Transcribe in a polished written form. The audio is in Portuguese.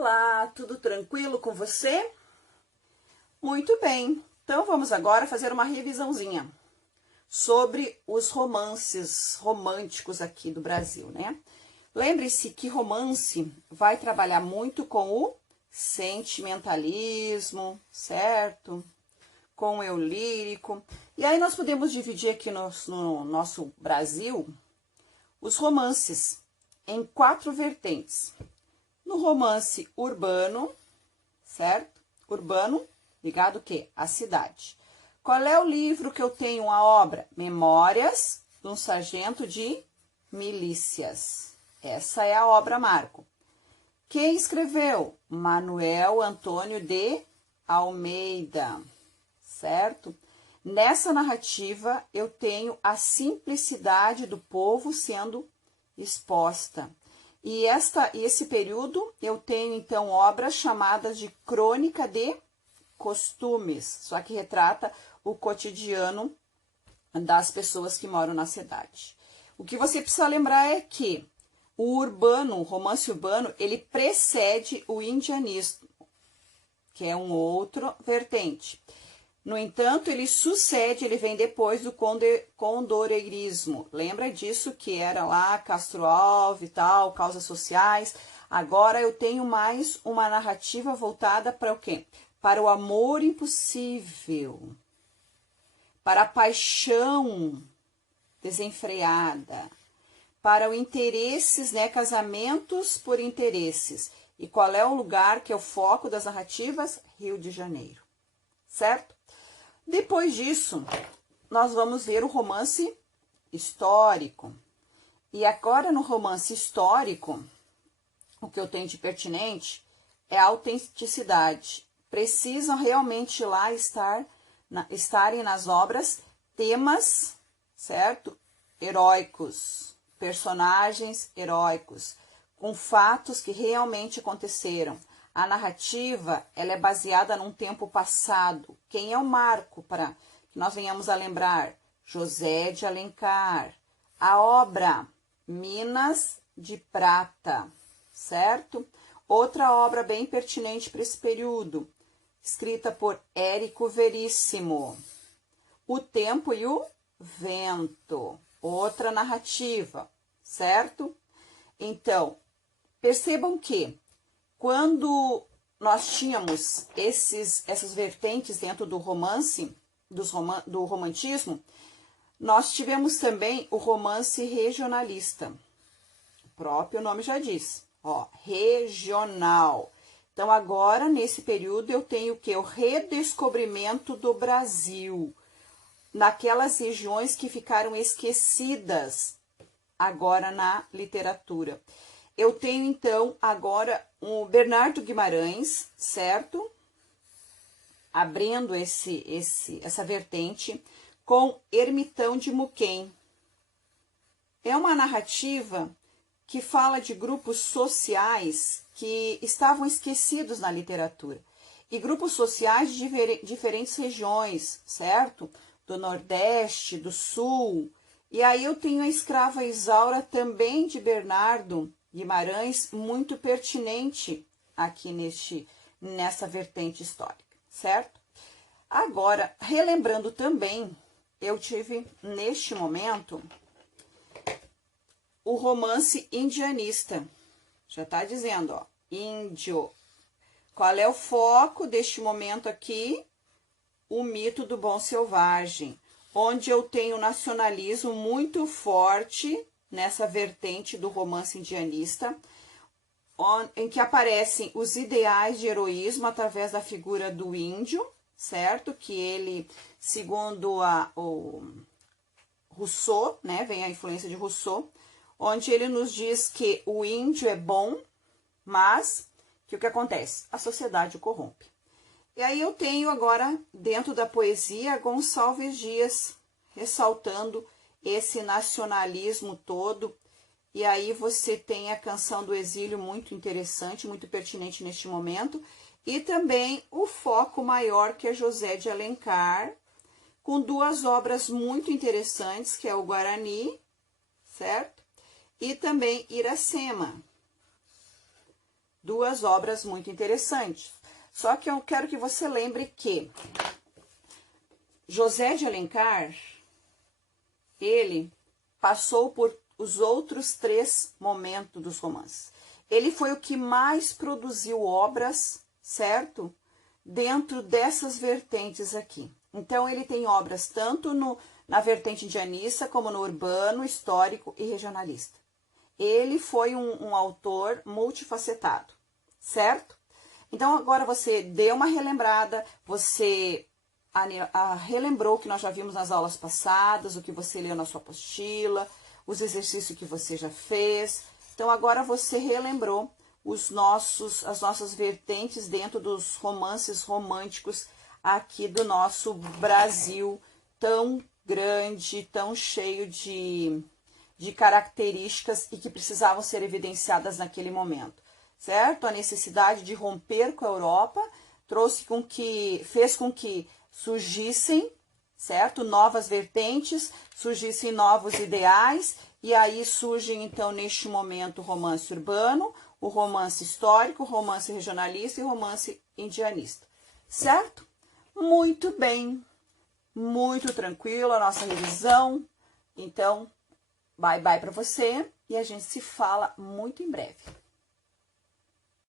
Olá, tudo tranquilo com você? Muito bem, então vamos agora fazer uma revisãozinha sobre os romances românticos aqui do Brasil, né? Lembre-se que romance vai trabalhar muito com o sentimentalismo, certo? Com o eu lírico. E aí nós podemos dividir aqui no nosso Brasil os romances em 4 vertentes. No romance urbano, certo? Urbano, ligado o quê? À cidade. Qual é o livro que eu tenho a obra? Memórias de um Sargento de Milícias. Essa é a obra marco. Quem escreveu? Manuel Antônio de Almeida, certo? Nessa narrativa, eu tenho a simplicidade do povo sendo exposta. E esse período eu tenho, então, obras chamadas de crônica de costumes, só que retrata o cotidiano das pessoas que moram na cidade. O que você precisa lembrar é que o romance urbano, ele precede o indianismo, que é um outro vertente. No entanto, ele vem depois do condoreirismo. Lembra disso que era lá Castro Alves e tal, causas sociais. Agora eu tenho mais uma narrativa voltada para o quê? Para o amor impossível, para a paixão desenfreada, para o interesses, né, casamentos por interesses. E qual é o lugar que é o foco das narrativas? Rio de Janeiro, certo? Depois disso, nós vamos ver o romance histórico. E agora no romance histórico, o que eu tenho de pertinente é a autenticidade. Precisam realmente lá estarem nas obras temas, certo? Heróicos, personagens heróicos, com fatos que realmente aconteceram. A narrativa, ela é baseada num tempo passado. Quem é o marco para que nós venhamos a lembrar? José de Alencar. A obra Minas de Prata, certo? Outra obra bem pertinente para esse período, escrita por Érico Veríssimo. O Tempo e o Vento. Outra narrativa, certo? Então, percebam que quando nós tínhamos essas vertentes dentro do romance, do romantismo, nós tivemos também o romance regionalista. O próprio nome já diz, ó, regional. Então, agora, nesse período, eu tenho o quê? O redescobrimento do Brasil, naquelas regiões que ficaram esquecidas agora na literatura. Eu tenho, então, agora o Bernardo Guimarães, certo? Abrindo essa vertente com Ermitão de Muquem. É uma narrativa que fala de grupos sociais que estavam esquecidos na literatura. E grupos sociais de diferentes regiões, certo? Do Nordeste, do Sul. E aí eu tenho a Escrava Isaura também de Bernardo Guimarães, muito pertinente aqui nessa vertente histórica, certo? Agora, relembrando também, eu tive neste momento o romance indianista. Já tá dizendo, ó, índio. Qual é o foco deste momento aqui? O mito do bom selvagem, onde eu tenho nacionalismo muito forte nessa vertente do romance indianista, em que aparecem os ideais de heroísmo através da figura do índio, certo? Que ele, segundo o Rousseau, né, vem a influência de Rousseau, onde ele nos diz que o índio é bom, mas que o que acontece? A sociedade o corrompe. E aí eu tenho agora, dentro da poesia, Gonçalves Dias, ressaltando esse nacionalismo todo. E aí você tem a Canção do Exílio, muito interessante, muito pertinente neste momento. E também o foco maior, que é José de Alencar, com 2 obras muito interessantes, que é o Guarani, certo? E também Iracema, duas obras muito interessantes. Só que eu quero que você lembre que José de Alencar, ele passou por os outros 3 momentos dos romances. Ele foi o que mais produziu obras, certo? Dentro dessas vertentes aqui. Então, ele tem obras tanto na vertente indianista, como no urbano, histórico e regionalista. Ele foi um autor multifacetado, certo? Então, agora você deu uma relembrada, você relembrou o que nós já vimos nas aulas passadas, o que você leu na sua apostila, os exercícios que você já fez. Então, agora você relembrou as nossas vertentes dentro dos romances românticos aqui do nosso Brasil tão grande, tão cheio de características e que precisavam ser evidenciadas naquele momento, certo? A necessidade de romper com a Europa fez com que surgissem, certo? Novas vertentes, surgissem novos ideais, e aí surgem, então, neste momento, o romance urbano, o romance histórico, o romance regionalista e o romance indianista, certo? Muito bem, muito tranquilo a nossa revisão. Então, bye bye para você e a gente se fala muito em breve.